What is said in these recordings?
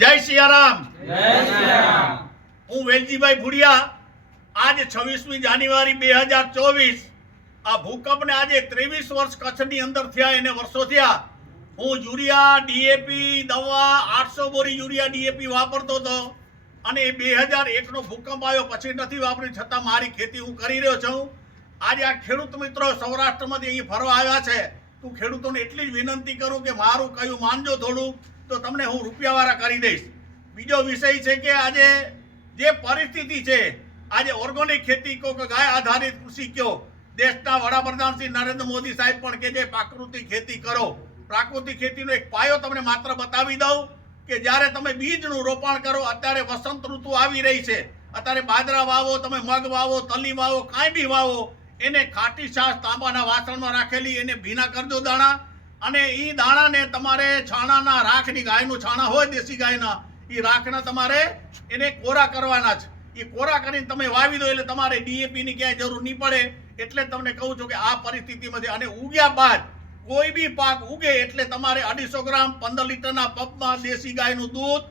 જય સિયારામ. હું વેલજીભાઈ ભુડિયા. આજે 26મી જાન્યુઆરી 2024 આ ભૂકંપને આજે 23 વર્ષ કચ્છની અંદર થયા, એને વર્ષો થયા. હું યુરિયા ડીએપી દવા 800 બોરી યુરિયા ડીએપી વાપરતો હતો અને 2001નો ભૂકંપ આવ્યો પછી નથી વાપરી, છતાં મારી ખેતી હું કરી રહ્યો છું. આજે આ ખેડૂત મિત્રો સૌરાષ્ટ્રમાંથી અહીં ફરવા આવ્યા છે. હું ખેડૂતોને એટલી જ વિનંતી કરું કે મારું કયું માનજો થોડું, તો તમને હું રૂપિયાવાળા કરી દઈશ. બીજો વિષય છે કે આજે જે પરિસ્થિતિ છે, આજે ઓર્ગેનિક ખેતી કહો કે ગાય આધારિત કૃષિ કહો, દેશના વડાપ્રધાન શ્રી નરેન્દ્ર મોદી સાહેબ પણ કે જે પ્રાકૃતિક ખેતી કરો. પ્રાકૃતિક ખેતીનો એક પાયો તમને માત્ર બતાવી દઉં કે જ્યારે તમે બીજનું રોપણ કરો, અત્યારે વસંત ઋતુ આવી રહી છે, અત્યારે બાજરા વાવો, તમે મગ વાવો, તલી વાવો, કાંઈ બી વાવો, એને ખાટી છાશ તાંબાના વાસણમાં રાખેલી એને ભીના કરજો દાણા, અને એ દાણાને તમારે છાણાના રાખની, ગાયનું છાણા હોય દેશી ગાયના, એ રાખના તમારે એને કોરા કરવાના છે. એ કોરા કરીને તમે વાવી દો એટલે તમારે ડીએપીની ક્યાંય જરૂર નહીં પડે. એટલે તમને કહું છું કે આ પરિસ્થિતિમાં છે. અને ઉગ્યા બાદ કોઈ બી પાક ઉગે એટલે તમારે 250 ગ્રામ 15 લીટરના પંપમાં દેશી ગાયનું દૂધ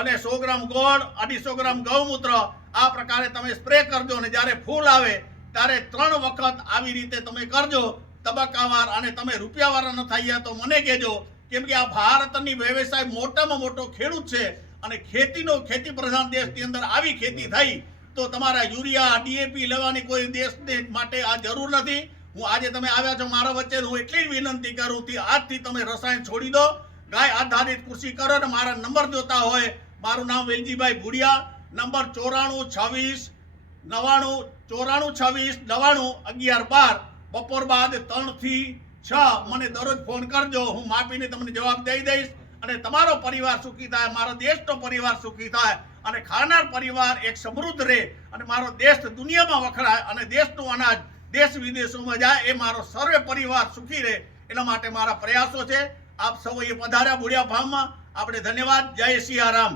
અને 100 ગ્રામ ગોળ, 250 ગ્રામ ગૌમૂત્ર, આ પ્રકારે તમે સ્પ્રે કરજો. અને જ્યારે ફૂલ આવે ત્યારે 3 વખત આવી રીતે તમે કરજો તબક્કાવાર. અને તમે રૂપિયાવાળા ન થયા તો મને કહેજો, કેમ કે આ ભારતની વ્યવસાય મોટામાં મોટો ખેડૂત છે અને ખેતી પ્રધાન દેશની અંદર આવી ખેતી થઈ તો તમારા યુરિયા ડીએપી લેવાની કોઈ દેશને માટે આ જરૂર નથી. હું આજે તમે આવ્યા છો મારા વચ્ચે, હું એટલી જ વિનંતી કરું કે આજથી તમે રસાયણ છોડી દો, ગાય આધારિત કૃષિ કરો. અને મારા નંબર જોતા હોય, મારું નામ વેલજીભાઈ ભુડિયા, નંબર 94269426991112. બપોર બાદ 3 થી 6 મને દરરોજ ફોન કરજો, હું માપીને તમને જવાબ દઈ દઈશ. અને તમારો પરિવાર સુખી થાય, મારો દેશનો પરિવાર સુખી થાય, અને ખાનાર પરિવાર એક સમૃદ્ધ રહે, અને મારો દેશ દુનિયામાં વખણાય, અને દેશનું અનાજ દેશ વિદેશોમાં જાય, એ મારો સર્વે પરિવાર સુખી રહે, એના માટે મારા પ્રયાસો છે. આપ સૌએ પધાર્યા ભુડિયા ફાર્મમાં, આપણે ધન્યવાદ. જય સિયારામ.